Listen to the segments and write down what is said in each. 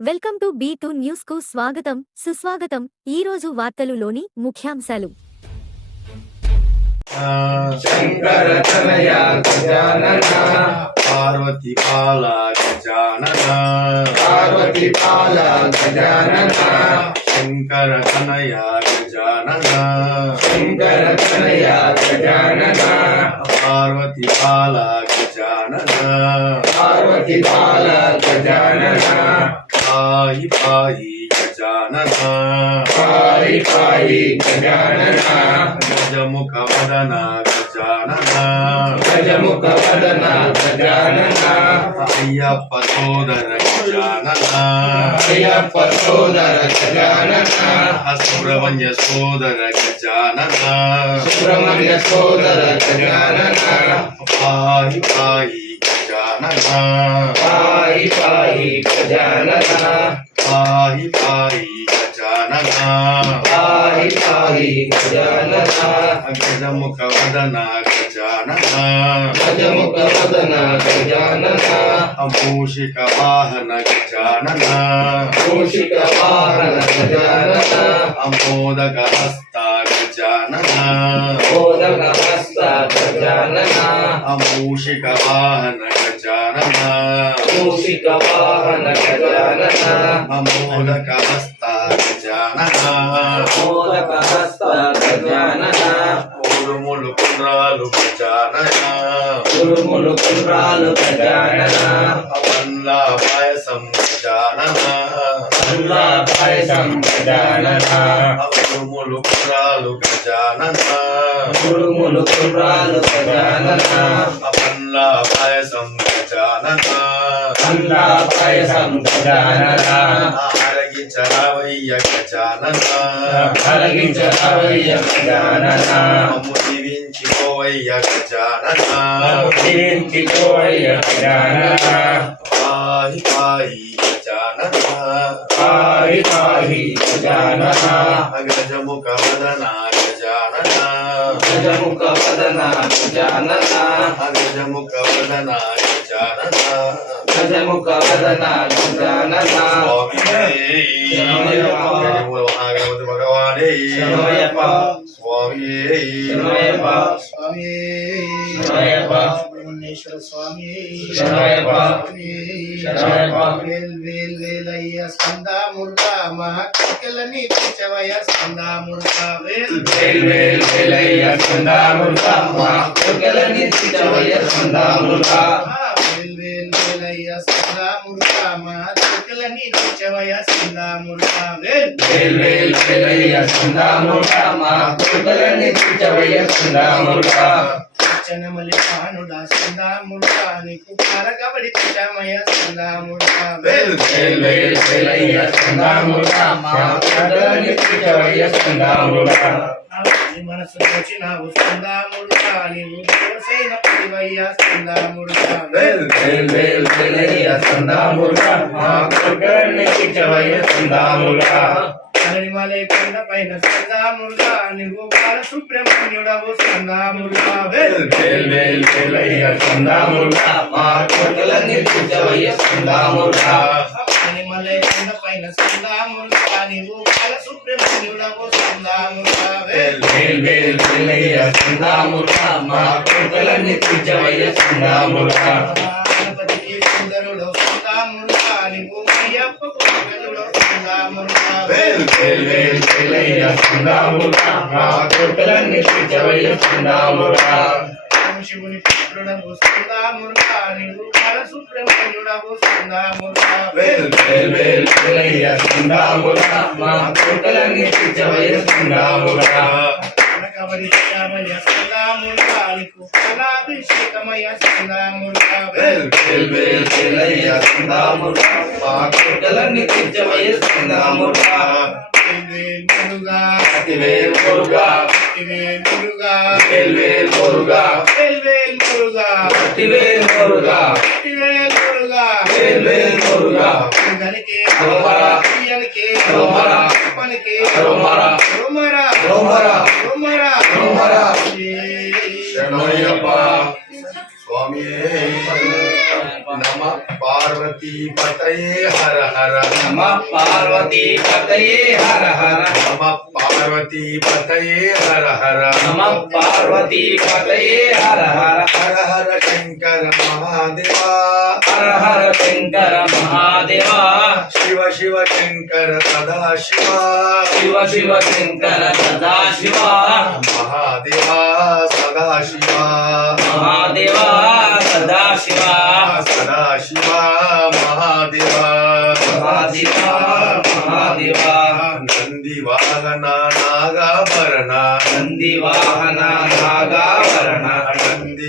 Welcome to B two న్యూస్కు స్వాగతం సుస్వాగతం. ఈ రోజు వార్తలులోని ముఖ్యాంశాలు. పార్వతి గజానన పార్వతి పాల గజానన. శంకర తనయ గజానన. శంకర తనయ గజానన. పార్వతి గజానన. పార్వతి పాల గజానన. పాయి పాయి గజానన పాయి పాయి గజానన గజముఖ వదన గజానన గజముఖ వదన గజానన అయ్యప్ప సోదర గజానన అయ్యప్ప సోదర గజానన సుబ్రహ్మణ్య సోదర గజానన సుబ్రహ్మణ్య సోదర గజానన పాయి పాయి గజానన పాయి పాయి గజానన పాయి పాయి గజానన పాయి పాయి గజానన గజముఖ వదన గజానన గజముఖ వదన గజానన మూషిక వాహన గజానన మూషిక వాహన గజానన అమోదక హస్త గజానన మోదక హస్త గజానన మూషిక వాహన గజానన మూషిక వాహన గజానన. ఉరుములు గజానన వల్ల పాయసం గజానన. అల్లా పాయసం ఉరుములు ఉరుములు అల్లా పాయసం గజానన అరగించరావయ్య గజానన మమ్ము దీవించిపోవయ్య గజానన దీవించిపోయ్య గజానన పాయి పాయి గజానన పాయి పాయి గజానన గజముఖ వదన గజానన గజముఖ వదన గజానన గజముఖ వదన గజానన గజముఖ వదన గజానన స్వామి మహాగణపతి భగవానే శరణయ్యప్ప. స్వామి శరణయ్యప్ప. స్వామి శరణయ్యప్ప. సుబ్రహ్మణ్యేశ్వర స్వామి శరణయ్యప్ప. స్వామి శరణయ్యప్ప. వేల్ వేల్ వేలయ్య స్కంద మురుగా మా కోకెలని తెచ్చవయ్య స్కంద మురుగా వేల్ వేల్ వేల్ వేలయ్య సందామురుగా మా కోకెలని తెచ్చవయ్య సందామురుగా వేల్ వేలయ్య స్కంద మురుగా మా కోకెలని తెచ్చవయ్య స్కంద మురుగా వేల్ వేల్ వేల్ వేలయ్య చనమలి పానుడా స్కంద మురుగా నీకు పారకబడి తెచ్చామయ్య స్కంద మురుగా మా కోకెలని తెచ్చవయ్య సందామురుగా నీ మనసు వచ్చినావు స్కందామురుగా నీవు దేవసేన పడివయ్య స్కందామురుగా వేల్ వేల్ వేల్ వేలయ్య సందామురుగా మా కోకెలని తెచ్చవయ్య సందామురుగా మలై కొండ పైన స్కందామురుగా నువ్వు బాల సుబ్రహ్మణ్యుడవు మా మలై కొండ పైన స్కందామురుగా నువ్వు బాల సుబ్రహ్మణ్యుడవు వేల్ వేల్ వేల్ వేలయ్య మా కోకెలని తెచ్చవయ్య సందామురుగా వేల్ వేల్ వేల్ వేలయ్య సందామురుగా మా కోకెలని తెచ్చవయ్య సందామురుగా శివుని పుత్రుడము స్కందామురుగా నువ్వు బాల వేల్ వేల్ వేల్ మా కనకవరి శ్యామయ్య స్కందామురుగా నీకు వేల్ వేల్ వేల్ వేలయ్య మా కోకెలని తెచ్చవయ్య సందామురుగా వేల్ మురుగా వేల్ మురుగా వేల్ మురుగా వేల్ వేల్ మురుగా వేల్ వేల్ మురుగా వేల్ మురుగా వేల్ మురుగా వేల్ వేల్ మురుగా గనికి రోమరా. రోమరా. పనికి రోమరా. రోమరా రోమరా. శరణయ్యప్ప స్వామి నమ పార్వతీ పతయే హర హర నమ పార్వతీ పతయే హర హర నమ పార్వతీ పతయే హర హర నమ పార్వతీ పతయే హర హర హర హర శంకర మహాదేవా హర హర శంకర మహాదేవా శివ శివ శంకర సదా శివ శివ శివ శంకర సదా శివ మహాదేవా సదా శివ మహాదేవా సదా శివ సదా శివ మహాదేవా మహాదేవా మహాదేవా నంది వాహన నాగాభరణ నంది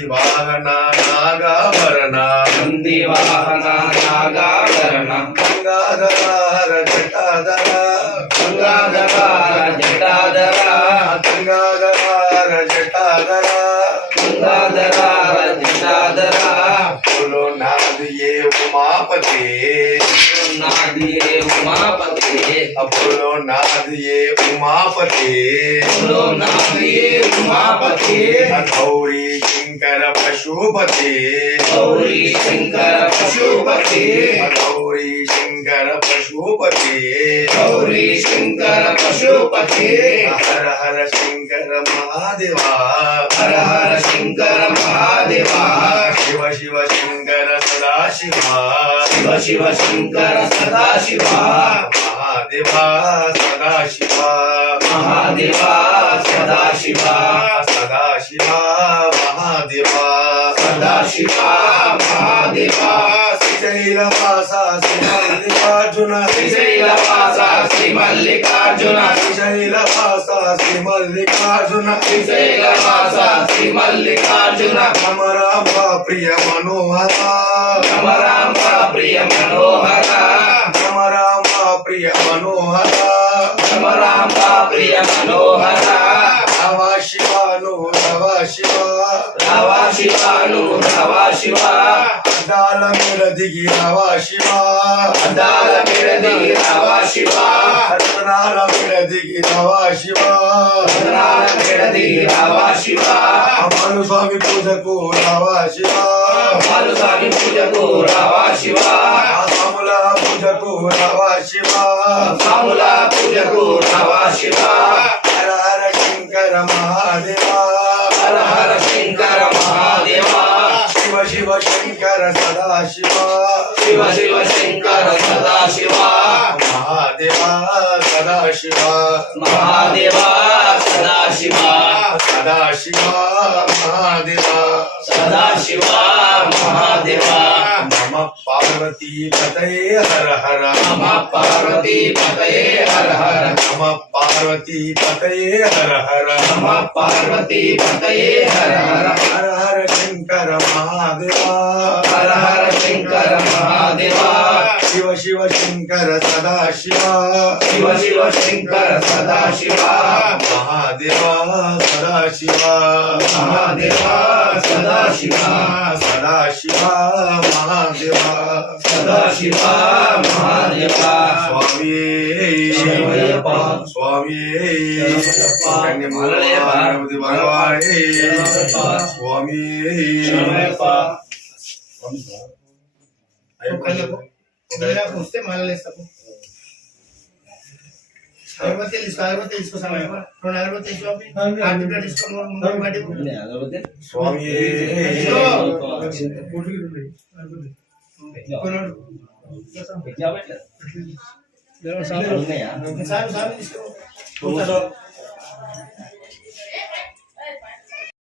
వాహన నాగాభరణ నంది వాహన నాగాభరణ నంది గంగాధర జటాధర గంగాధర జటాధర గంగాధర జటాధర గంగాధర జటాధర బోలో నాదియే ఏ ఉమాపతి నాదియే ఉమాపతి బోలో నాదియే ఏ ఉమాపతి బోలో నాదియే ఉమాపతి గౌరీ శంకర పశుపతి గౌరీ శంకర పశుపతి గౌరీ శంకర పశుపతి గౌరీ శంకర పశుపతి హర హర శంకర మహాదేవా హర హర శంకర మహాదేవా శివ శివ శంకర సదాశివ శివ శివ శంకర సదాశివ మహాదేవా సదాశివ మహాదేవా సదాశివ సదాశివ మహాదేవా సదాశివ మహాదేవా శ్రీశైలవాస శ్రీమల్లికార్జున శ్రీశైలవాస శ్రీ శ్రీశైలవాస శ్రీమల్లికార్జున శ్రీశైలవాస శ్రీ మల్లికార్జున రామ ప్రియ మనోహర రామ రామ ప్రియ మనోహర రామ రామ ప్రియ మనోహర రామ రామ ప్రియ మనోహర శివాను రావ శివ అద్దాల మీద దిగి రవ శివ అద్దాల మిడది రావ శివ రత్నాల మీద దిగి రవ శివ రత్నాల మిడది రావ శివ అమలు స్వామి పూజకు రవ శివ పాలు స్వామి పూజకు రావ శివ. రాముల పూజకు రవ శివ. స్వాముల పూజకు రావ శివ. హర హర శంకర శివ శివ శంకర సదాశివ శివ శివ శంకర సదాశివ మహాదేవా సదాశివ మహాదేవా సదాశివ సదాశివ మహాదేవా సదాశివ మహాదేవా మమ పార్వతీ పతయే హర హర నమ పార్వతీ పతయే హర హర మమ పార్వతీ పతయే హర హర నమ పార్వతీ పతయే హర హర హర హర శంకర మహాదేవా హర హర శంకర మహాదేవా శివ శివ శంకర సదాశివ శివ శివ శంకర సదాశివ మహాదేవా సదాశివ మహాదేవా సదాశివ సదాశివ మహాదేవా సదాశివ మహాదేవా స్వామి శరణమయ్యప్ప. స్వామి శరణమయ్యప్ప. కన్యమూలదేవ భగవానే శరణమయ్యప్ప. స్వామి శరణమయ్యప్ప. ఒకళ్ళకు ఒకళ్ళకు వస్తే తీసుకో తీసుకో సమయం రెండు తీసుకో తీసుకో ముందు స్వామి తీసుకో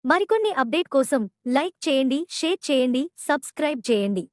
మరికొన్ని అప్డేట్ కోసం లైక్ చేయండి షేర్ చేయండి సబ్స్క్రైబ్ చేయండి.